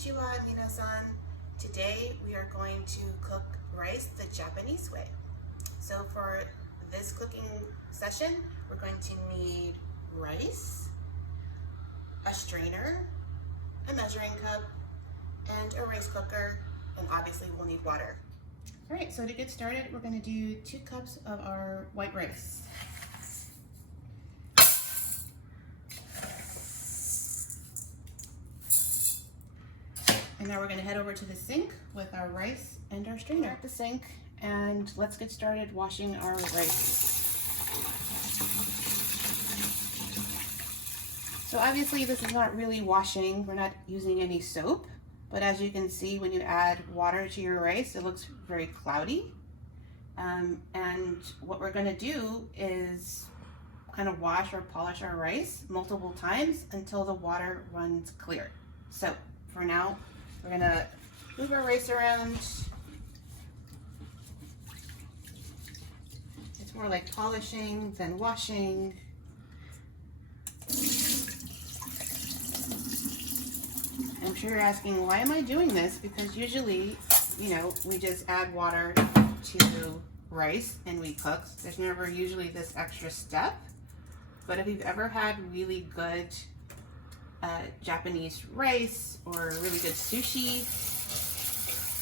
Konnichiwa, minasan. Today we are going to cook rice the Japanese way. So for this cooking session, we're going to need rice, a strainer, a measuring cup, and a rice cooker, and obviously we'll need water. All right, so to get started, we're going to do 2 cups of our white rice. And now we're going to head over to the sink with our rice and our strainer at the sink, and let's get started washing our rice. So obviously this is not really washing, we're not using any soap, but as you can see when you add water to your rice, it looks very cloudy. And what we're going to do is kind of wash or polish our rice multiple times until the water runs clear. So for now, we're going to move our rice around. It's more like polishing than washing. I'm sure you're asking, why am I doing this? Because usually, we just add water to rice and we cook. There's never usually this extra step. But if you've ever had really good Japanese rice or really good sushi,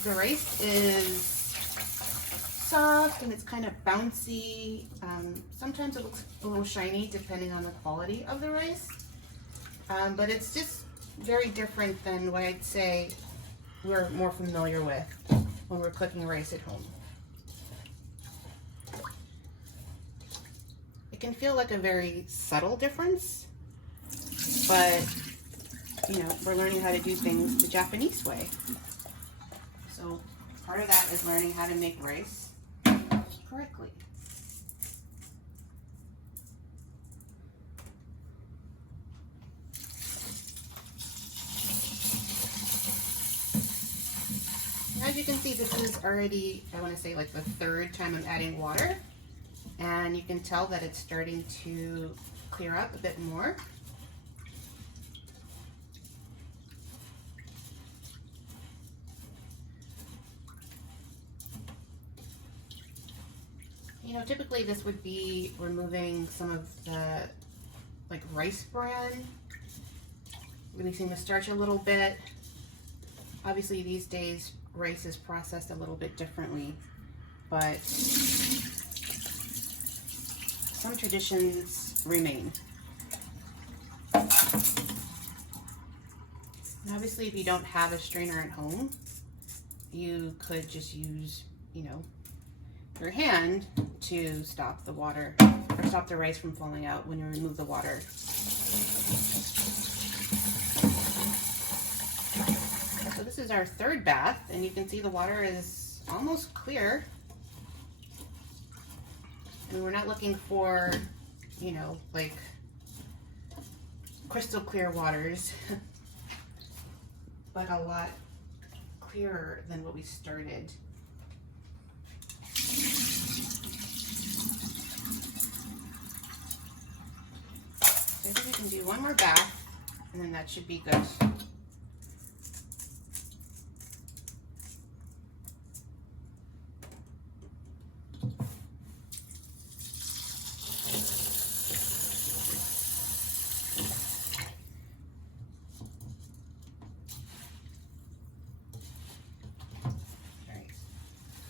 the rice is soft and it's kind of bouncy. Sometimes it looks a little shiny depending on the quality of the rice, but it's just very different than what I'd say we're more familiar with when we're cooking rice at home. It can feel like a very subtle difference, but we're learning how to do things the Japanese way. So part of that is learning how to make rice correctly. As you can see, this is already, I want to say, like the 3rd time I'm adding water, and you can tell that it's starting to clear up a bit more. Typically this would be removing some of the rice bran, releasing the starch a little bit. Obviously these days rice is processed a little bit differently, but some traditions remain. And obviously if you don't have a strainer at home, you could just use, your hand to stop the water or stop the rice from falling out when you remove the water. So this is our 3rd bath, and you can see the water is almost clear. And we're not looking for, like crystal clear waters, but a lot clearer than what we started. So I think we can do 1 more bath, and then that should be good.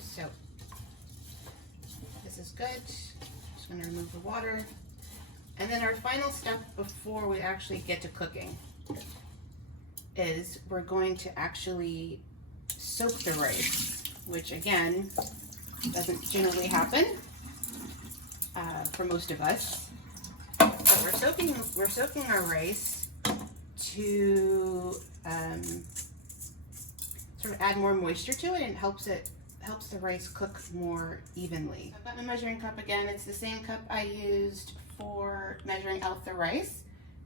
So this is good. Just going to remove the water. And then our final step before we actually get to cooking is we're going to actually soak the rice, which again doesn't generally happen for most of us. But we're soaking our rice to sort of add more moisture to it, and it helps the rice cook more evenly. I've got my measuring cup again. It's the same cup I used for measuring out the rice,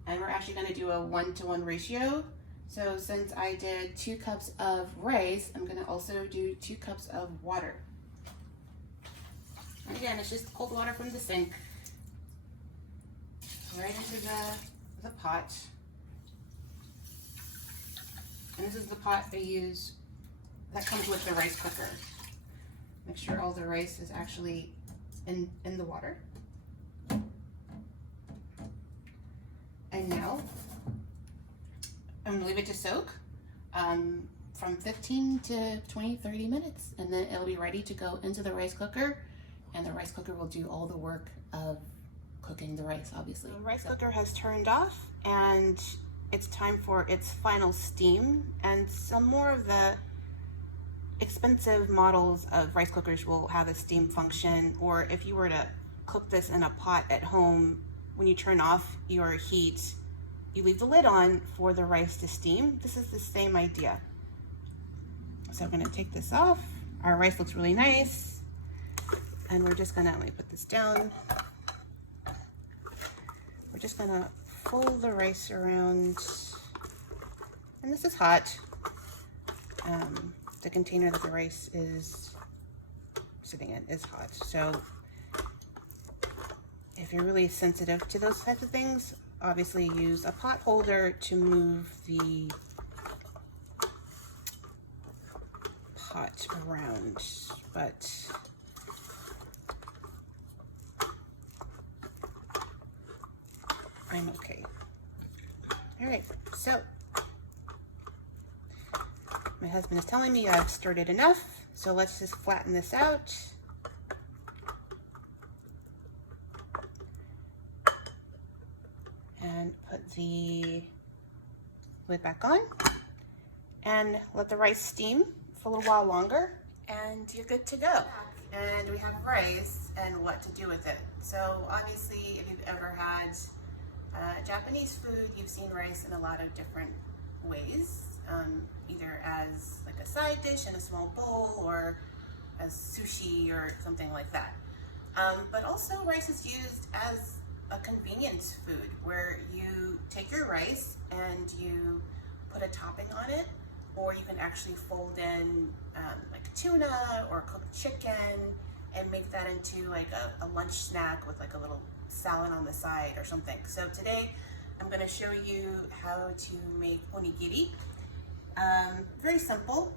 and we're actually going to do a 1-to-1 ratio. So since I did 2 cups of rice, I'm going to also do 2 cups of water. And again, it's just cold water from the sink right into the pot. And this is the pot I use that comes with the rice cooker. Make sure all the rice is actually in the water. And now I'm gonna leave it to soak from 15 to 20, 30 minutes, and then it'll be ready to go into the rice cooker, and the rice cooker will do all the work of cooking the rice, obviously. The rice cooker has turned off, and it's time for its final steam, and some more of the expensive models of rice cookers will have a steam function, or if you were to cook this in a pot at home, when you turn off your heat, you leave the lid on for the rice to steam. This is the same idea. So I'm gonna take this off. Our rice looks really nice. And we're just gonna, let me put this down. We're just gonna fold the rice around. And this is hot. The container that the rice is sitting in is hot. So if you're really sensitive to those types of things, obviously use a pot holder to move the pot around, but I'm okay. All right, so my husband is telling me I've stirred it enough, so let's just flatten this out. And put the lid back on and let the rice steam for a little while longer, and you're good to go. And we have rice and what to do with it. So obviously, if you've ever had Japanese food, you've seen rice in a lot of different ways, either as like a side dish in a small bowl or as sushi or something like that. But also rice is used as a convenience food where you take your rice and you put a topping on it, or you can actually fold in like tuna or cooked chicken and make that into like a lunch snack with like a little salad on the side or something. So today I'm going to show you how to make onigiri. Very simple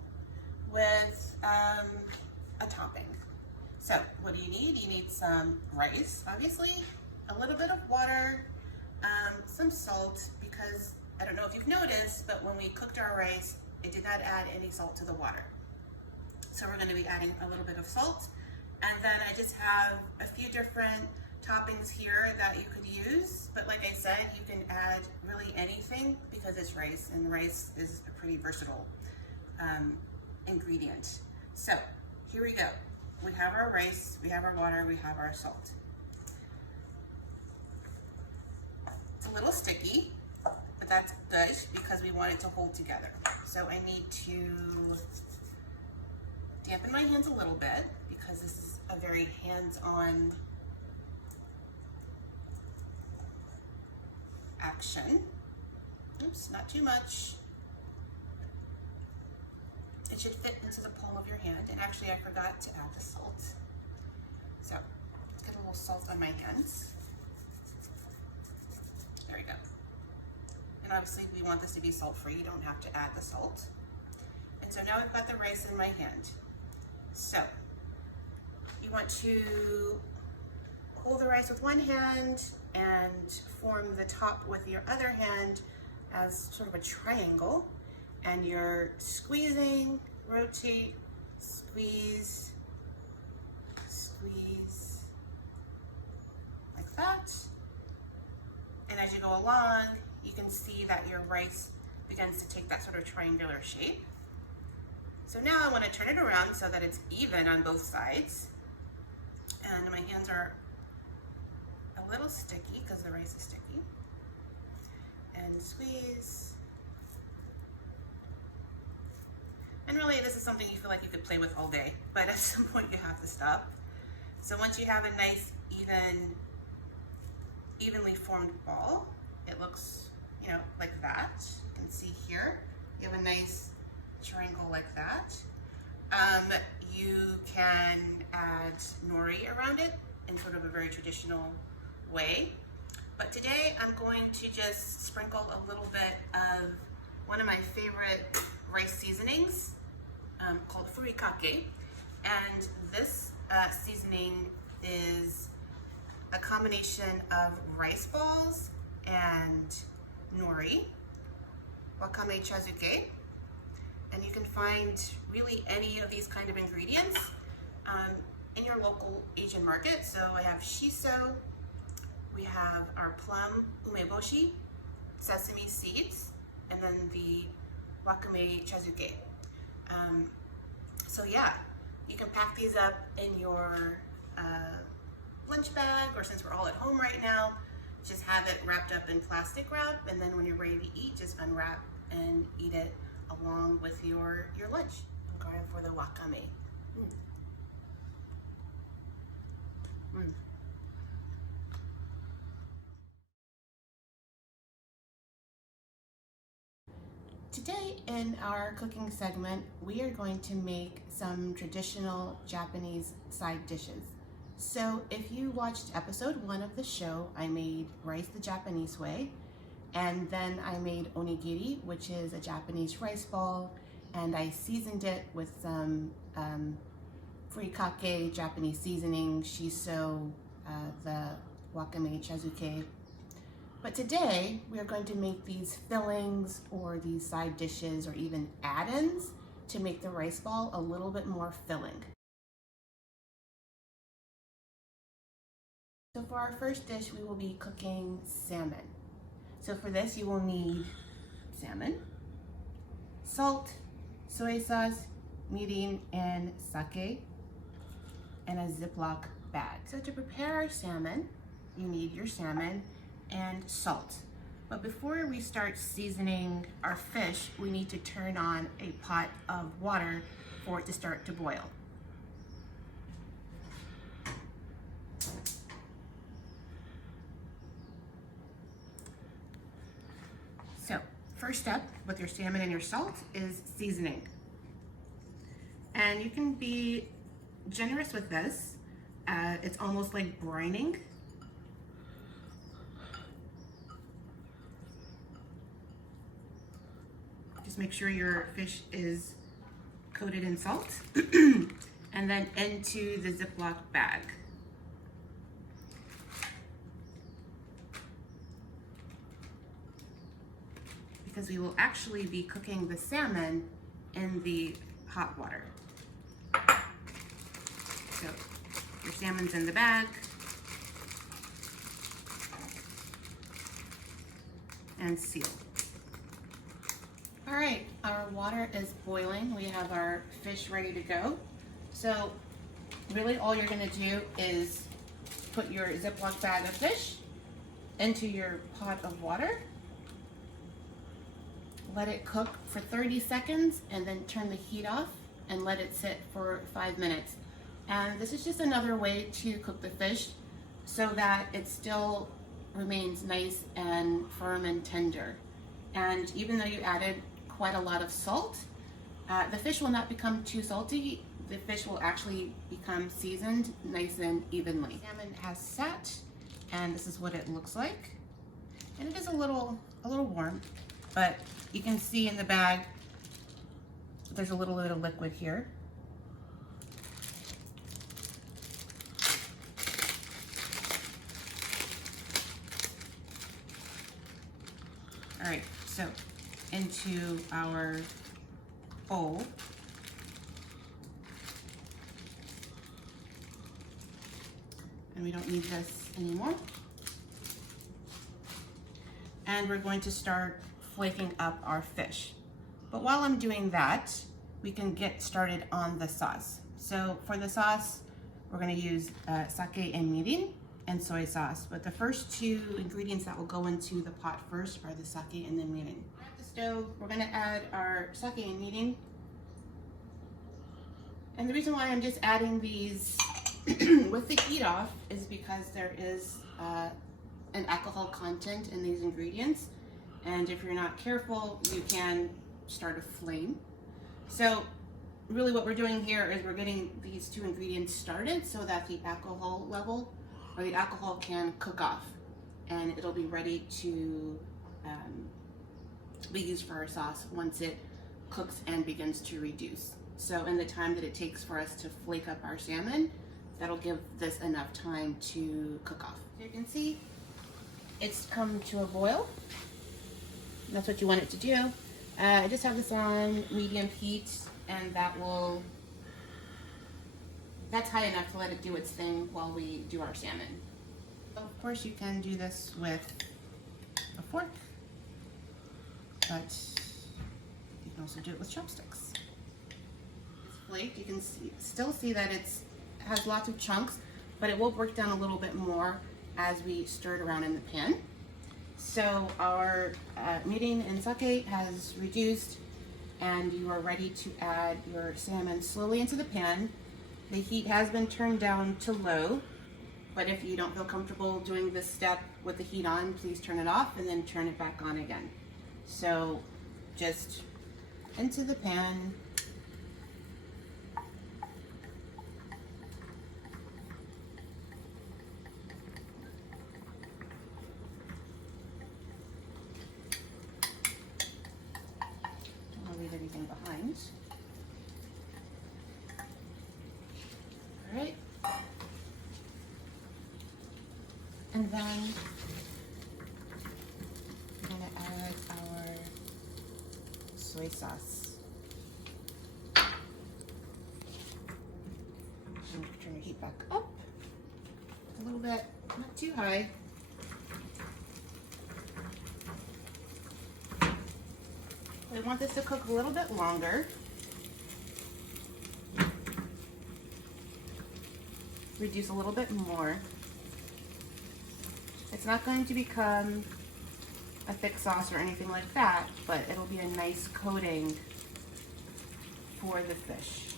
with a topping. So what do you need? You need some rice, obviously, a little bit of water, some salt, because I don't know if you've noticed, but when we cooked our rice, it did not add any salt to the water. So we're going to be adding a little bit of salt. And then I just have a few different toppings here that you could use. But like I said, you can add really anything because it's rice, and rice is a pretty versatile ingredient. So here we go. We have our rice, we have our water, we have our salt. It's a little sticky, but that's good because we want it to hold together. So I need to dampen my hands a little bit because this is a very hands-on action. Oops, not too much. It should fit into the palm of your hand. And actually, I forgot to add the salt. So let's get a little salt on my hands. There we go. And obviously we want this to be salt-free. You don't have to add the salt. And so now I've got the rice in my hand. So you want to hold the rice with one hand and form the top with your other hand as sort of a triangle. And you're squeezing, rotate, squeeze, squeeze, like that. And as you go along, you can see that your rice begins to take that sort of triangular shape. So now I want to turn it around so that it's even on both sides. And my hands are a little sticky because the rice is sticky. And squeeze. And really, this is something you feel like you could play with all day, but at some point you have to stop. So once you have a nice, evenly formed ball, it looks, like that. You can see here, you have a nice triangle like that. You can add nori around it in sort of a very traditional way. But today I'm going to just sprinkle a little bit of one of my favorite rice seasonings called furikake, and this seasoning is a combination of rice balls and nori, wakame chazuke, and you can find really any of these kind of ingredients in your local Asian market. So I have shiso, we have our plum umeboshi, sesame seeds, and then the wakame chazuke. So yeah, you can pack these up in your lunch bag, or since we're all at home right now, just have it wrapped up in plastic wrap, and then when you're ready to eat, just unwrap and eat it along with your lunch. I'm going for the wakame. Today in our cooking segment, we are going to make some traditional Japanese side dishes. So if you watched episode 1 of the show, I made rice the Japanese way, and then I made onigiri, which is a Japanese rice ball, and I seasoned it with some furikake Japanese seasoning, shiso, the wakame chazuke. But today we are going to make these fillings or these side dishes or even add-ins to make the rice ball a little bit more filling. So for our first dish, we will be cooking salmon. So for this, you will need salmon, salt, soy sauce, mirin, and sake, and a Ziploc bag. So to prepare our salmon, you need your salmon and salt. But before we start seasoning our fish, we need to turn on a pot of water for it to start to boil. So first step with your salmon and your salt is seasoning. And you can be generous with this. It's almost like brining. Just make sure your fish is coated in salt and then into the Ziploc bag. Because we will actually be cooking the salmon in the hot water. So your salmon's in the bag. And seal. All right, our water is boiling. We have our fish ready to go. So really all you're gonna do is put your Ziploc bag of fish into your pot of water. Let it cook for 30 seconds and then turn the heat off and let it sit for 5 minutes. And this is just another way to cook the fish so that it still remains nice and firm and tender. And even though you added quite a lot of salt, the fish will not become too salty. The fish will actually become seasoned nice and evenly. Salmon has sat, and this is what it looks like. And it is a little warm, but you can see in the bag there's a little bit of liquid here. All right, so into our bowl. And we don't need this anymore. And we're going to start flaking up our fish. But while I'm doing that, we can get started on the sauce. So for the sauce, we're gonna use sake and mirin and soy sauce. But the first 2 ingredients that will go into the pot first are the sake and the mirin. At the stove, we're gonna add our sake and mirin. And the reason why I'm just adding these with the heat off is because there is an alcohol content in these ingredients. And if you're not careful, you can start a flame. So really what we're doing here is we're getting these 2 ingredients started so that the alcohol level or the alcohol can cook off and it'll be ready to be used for our sauce once it cooks and begins to reduce. So in the time that it takes for us to flake up our salmon, that'll give this enough time to cook off. You can see it's come to a boil. That's what you want it to do. I just have this on medium heat, and that's high enough to let it do its thing while we do our salmon. Of course, you can do this with a fork, but you can also do it with chopsticks. It's flaked. You can still see that it has lots of chunks, but it will break down a little bit more as we stir it around in the pan. So our mirin and sake has reduced, and you are ready to add your salmon slowly into the pan. The heat has been turned down to low, but if you don't feel comfortable doing this step with the heat on, please turn it off and then turn it back on again. So just into the pan. I'll leave everything behind. All right. And then we're going to add our soy sauce. And turn your heat back up a little bit, not too high. We want this to cook a little bit longer. Reduce a little bit more. It's not going to become a thick sauce or anything like that, but it'll be a nice coating for the fish.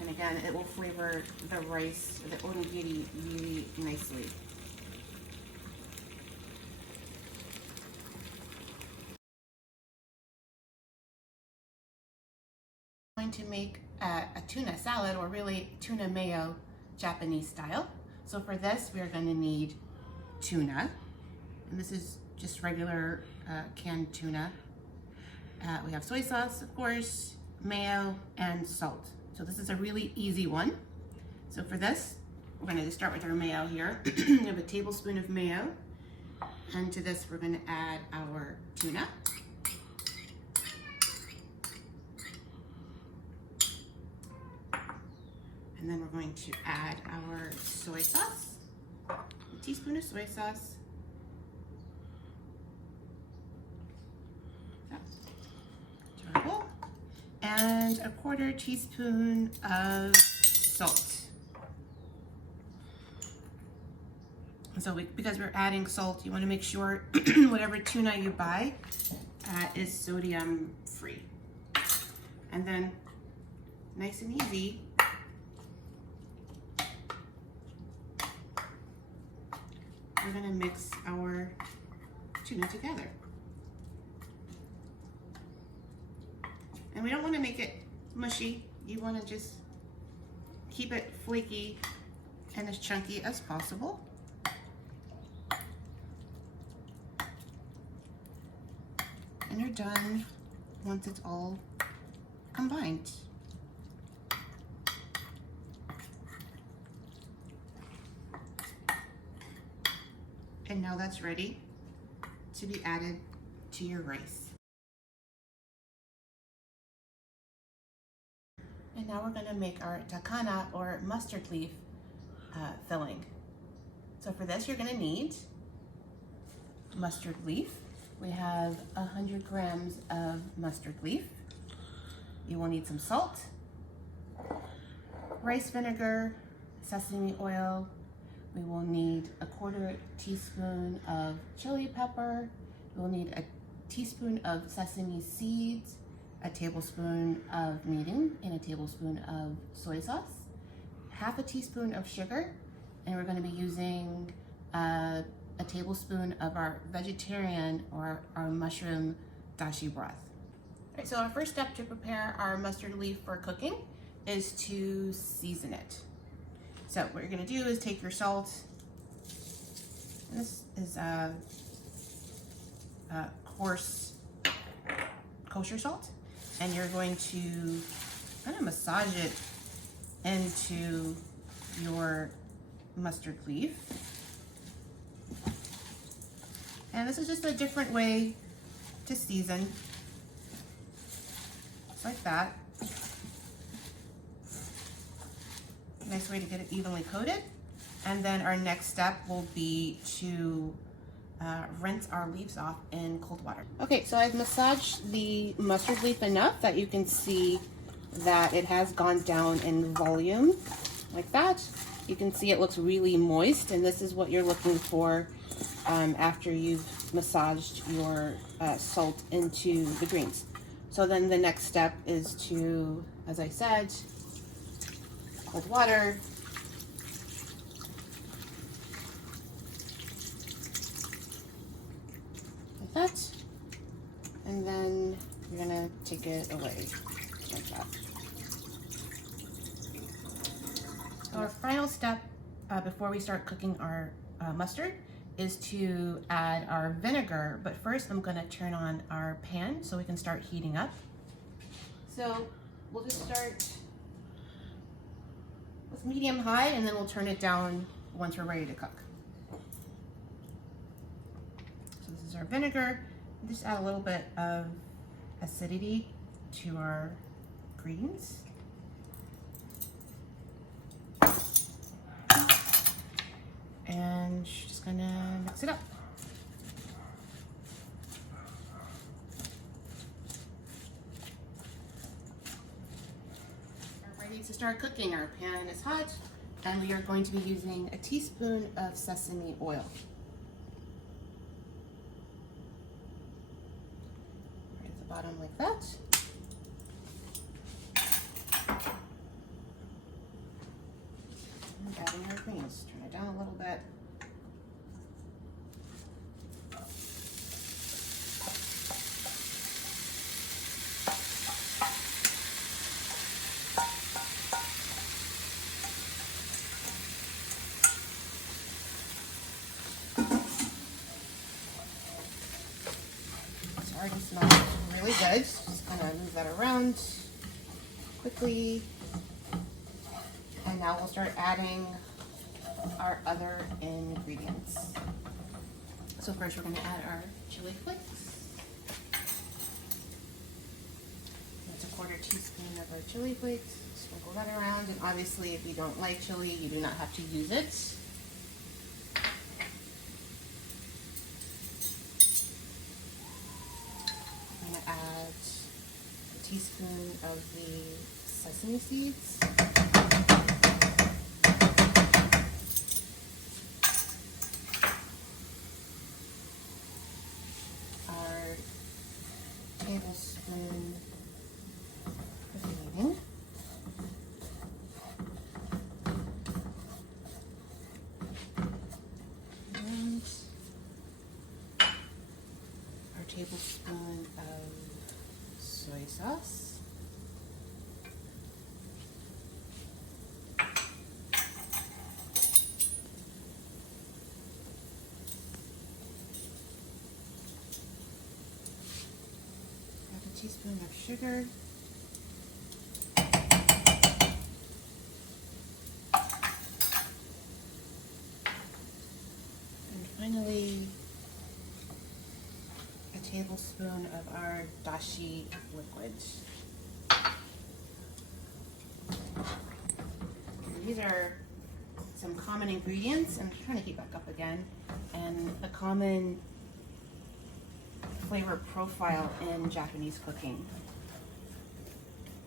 And again, it will flavor the rice, the onigiri, really nicely. I'm going to make a tuna salad, or really tuna mayo Japanese style. So for this, we are going to need tuna, and this is just regular canned tuna. We have soy sauce, of course, mayo, and salt. So this is a really easy one. So for this, we're going to just start with our mayo here. We have a tablespoon of mayo, and to this, we're going to add our tuna. And then we're going to add our soy sauce, a teaspoon of soy sauce. To our bowl. And a 1/4 teaspoon of salt. So because we're adding salt, you want to make sure whatever tuna you buy is sodium free. And then, nice and easy, we're going to mix our tuna together. And we don't want to make it mushy. You want to just keep it flaky and as chunky as possible. And you're done once it's all combined. And now that's ready to be added to your rice. And now we're going to make our Takana, or mustard leaf, filling. So for this, you're going to need mustard leaf. We have 100 grams of mustard leaf. You will need some salt, rice vinegar, sesame oil. We will need a 1/4 teaspoon of chili pepper. We will need a teaspoon of sesame seeds, a tablespoon of mirin, and a tablespoon of soy sauce, 1/2 teaspoon of sugar, and we're going to be using a tablespoon of our vegetarian or our mushroom dashi broth. All right, so our first step to prepare our mustard leaf for cooking is to season it. So what you're going to do is take your salt. This is coarse kosher salt, and you're going to kind of massage it into your mustard leaf. And this is just a different way to season, just like that. Nice way to get it evenly coated. And then our next step will be to rinse our leaves off in cold water. Okay, so I've massaged the mustard leaf enough that you can see that it has gone down in volume, like that. You can see it looks really moist, and this is what you're looking for after you've massaged your salt into the greens. So then the next step is to, as I said, cold water. Like that. And then you're gonna take it away, like that. So our final step before we start cooking our mustard is to add our vinegar, but first I'm gonna turn on our pan so we can start heating up. So we'll just start with medium high, and then we'll turn it down once we're ready to cook. So this is our vinegar. Just add a little bit of acidity to our greens. And just gonna mix it up. We're ready to start cooking. Our pan is hot, and we are going to be using a teaspoon of sesame oil. Right at the bottom like that. And adding our greens. Turn it down a little bit. It's already smells really good. Just kind of move that around quickly. And now we'll start adding our other ingredients. So first we're going to add our chili flakes. That's a 1/4 teaspoon of our chili flakes. Sprinkle that around, and obviously if you don't like chili, you do not have to use it. I'm going to add a teaspoon of the sesame seeds. Tablespoon of seasoning, and our tablespoon of soy sauce, teaspoon of sugar, and finally a tablespoon of our dashi liquid. These are some common ingredients. I'm trying to heat back up again, and a common flavor profile in Japanese cooking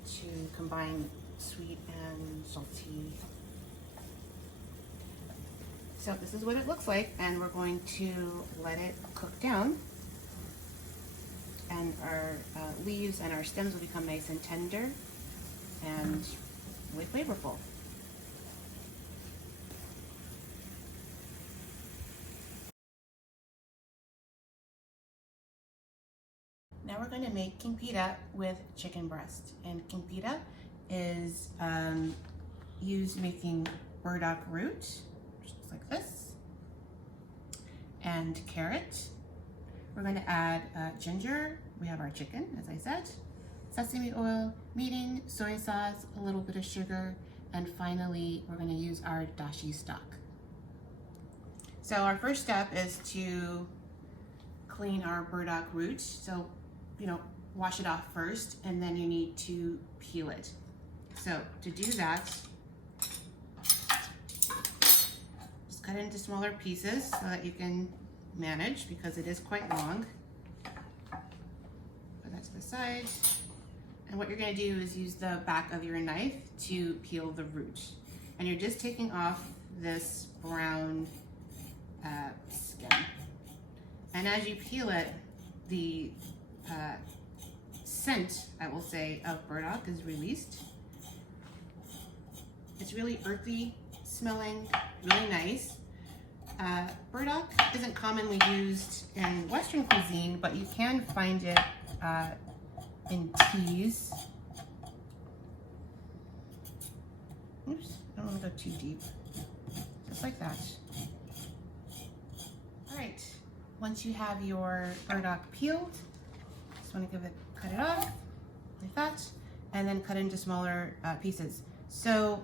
to combine sweet and salty. So this is what it looks like, and we're going to let it cook down, and our leaves and our stems will become nice and tender and really flavorful. Now we're going to make kinpira with chicken breast, and kinpira is used making burdock root, just like this, and carrot, we're going to add ginger. We have our chicken, as I said, sesame oil, meat, soy sauce, a little bit of sugar, and finally, we're going to use our dashi stock. So our first step is to clean our burdock root. So, wash it off first, and then you need to peel it. So to do that, just cut it into smaller pieces so that you can manage, because it is quite long. Put that to the side. And what you're going to do is use the back of your knife to peel the root. And you're just taking off this brown skin. And as you peel it, the scent, I will say, of burdock is released. It's really earthy smelling, really nice. Burdock isn't commonly used in Western cuisine, but you can find it in teas. Oops, I don't want to go too deep. Just like that. All right, once you have your burdock peeled, just want to cut it off like that, and then cut into smaller pieces. So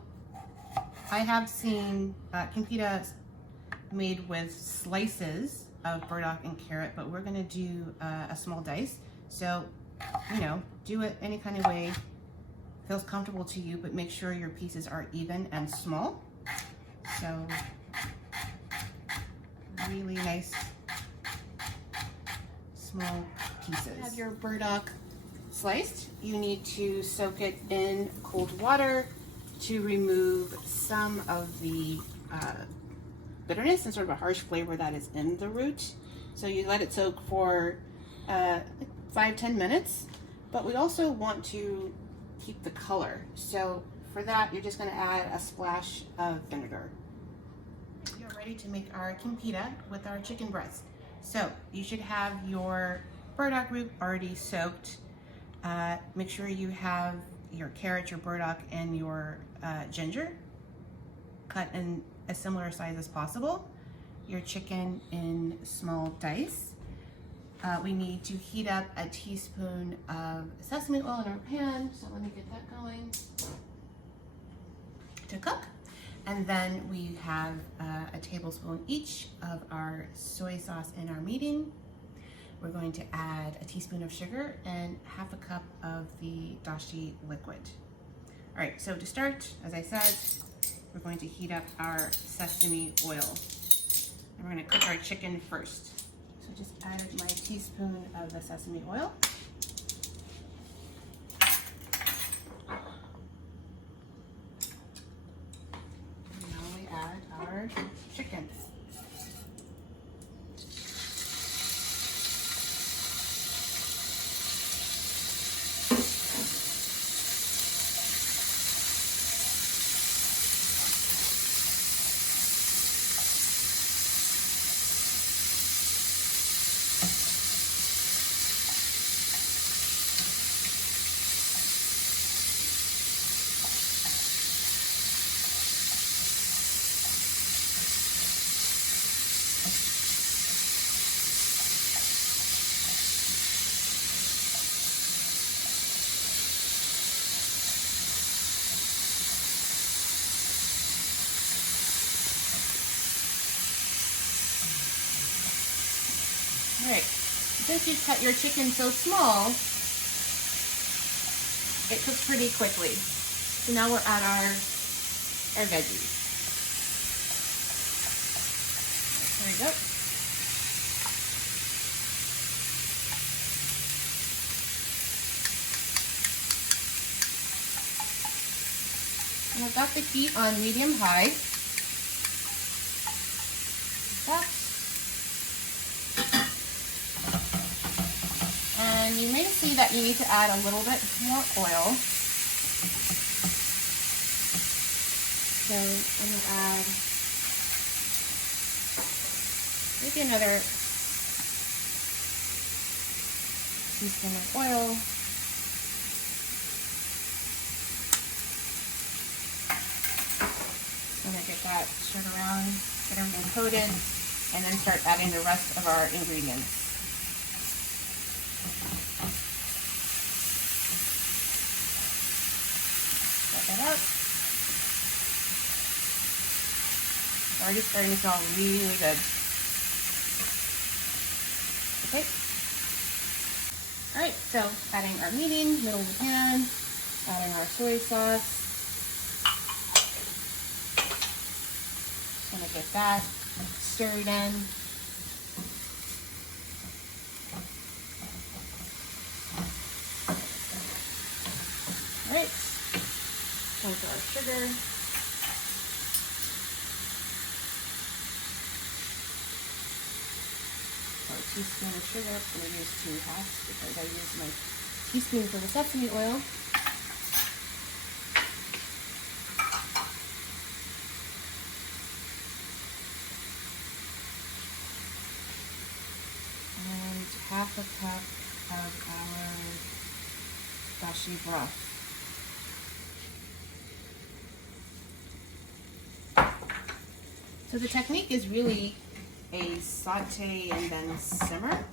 I have seen Kinpira made with slices of burdock and carrot, but we're gonna do a small dice. So, do it any kind of way feels comfortable to you, but make sure your pieces are even and small. So, really nice small pieces. Have your burdock sliced. You need to soak it in cold water to remove some of the bitterness and sort of a harsh flavor that is in the root. So you let it soak for 5-10 minutes, but we also want to keep the color. So for that, you're just going to add a splash of vinegar. You're ready to make our kinpira with our chicken breast. So you should have your burdock root already soaked. Make sure you have your carrot, your burdock, and your ginger cut in a similar size as possible. Your chicken in small dice. We need to heat up a teaspoon of sesame oil in our pan. So let me get that going to cook. And then we have a tablespoon each of our soy sauce in our meeting. We're going to add a teaspoon of sugar and half a cup of the dashi liquid. All right, so to start, as I said, we're going to heat up our sesame oil. And we're going to cook our chicken first. So just added my teaspoon of the sesame oil. And now we add our chicken. All right, since you cut your chicken so small, it cooks pretty quickly. So now we're at our veggies. There we go. And I've got the heat on medium-high. And you may see that you need to add a little bit more oil. So I'm going to add maybe another teaspoon of oil. I'm going to get that stirred around, get everything coated, and then start adding the rest of our ingredients. already starting to smell really good. Okay. All right, so adding our meat in, middle of the pan, adding our soy sauce. Just gonna get that stirred in. All right, time for our sugar. So a teaspoon of sugar. I'm going to use 2 halves because I use my teaspoon for the sesame oil. And half a cup of our dashi broth. So the technique is really a saute and then simmer.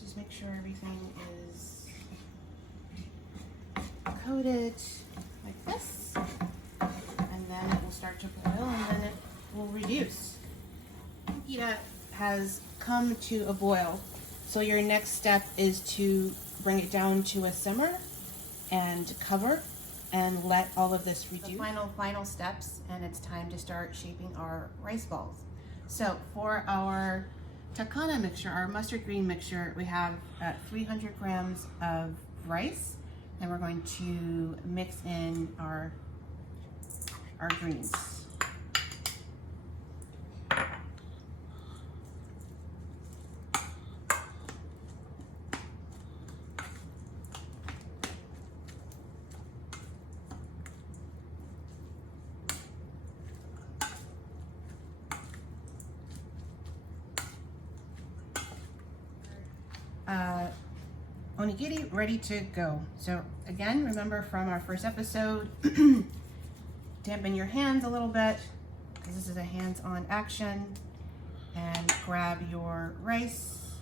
Just make sure everything is coated like this, and then it will start to boil and then it will reduce. Kinpira has come to a boil, so your next step is to bring it down to a simmer and cover and let all of this reduce. The final steps, and it's time to start shaping our rice balls. So for our Takana mixture, our mustard green mixture, we have 300 grams of rice, and we're going to mix in our greens. Onigiri ready to go. So again, remember from our first episode, dampen your hands a little bit because this is a hands-on action, and grab your rice,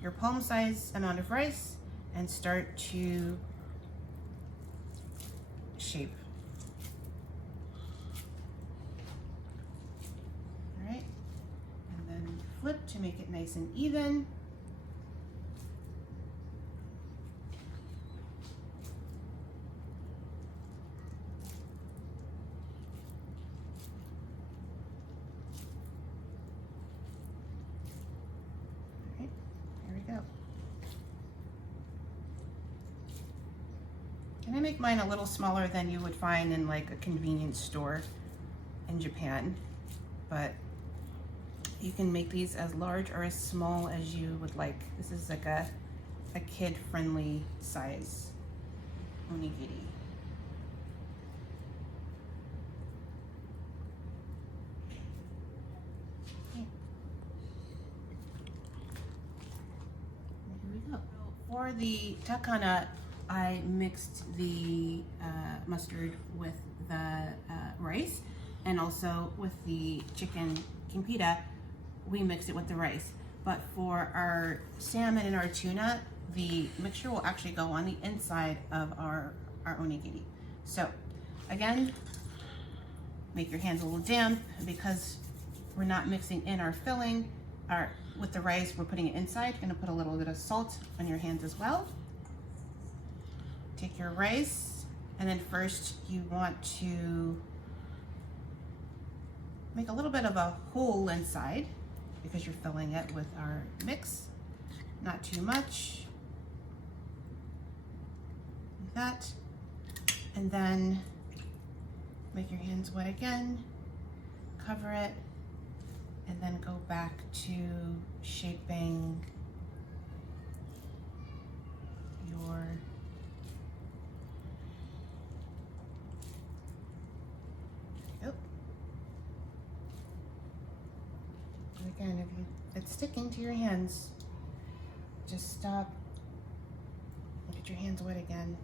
your palm-sized amount of rice, and start to shape. All right, and then flip to make it nice and even. And I make mine a little smaller than you would find in like a convenience store in Japan, but you can make these as large or as small as you would like. This is like a kid-friendly size onigiri. Okay. Here we go. For the Takana, I mixed the mustard with the rice, and also with the chicken Kinpira, we mixed it with the rice. But for our salmon and our tuna, the mixture will actually go on the inside of our onigiri. So again, make your hands a little damp because we're not mixing in our filling. With the rice, we're putting it inside. You're gonna put a little bit of salt on your hands as well. Take your rice, and then first you want to make a little bit of a hole inside because you're filling it with our mix. Not too much, like that. And then make your hands wet again, cover it, and then go back to shaping your again, if it's sticking to your hands, just stop and get your hands wet again.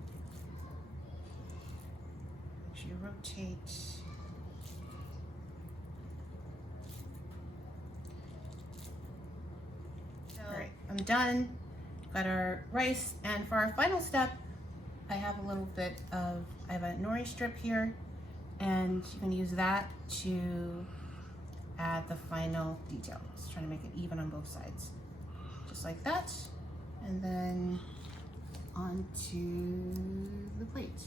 Make sure you rotate. All right, I'm done. Got our rice, and for our final step, I have a nori strip here, and you can use that to add the final detail. Just trying to make it even on both sides. Just like that. And then onto the plate.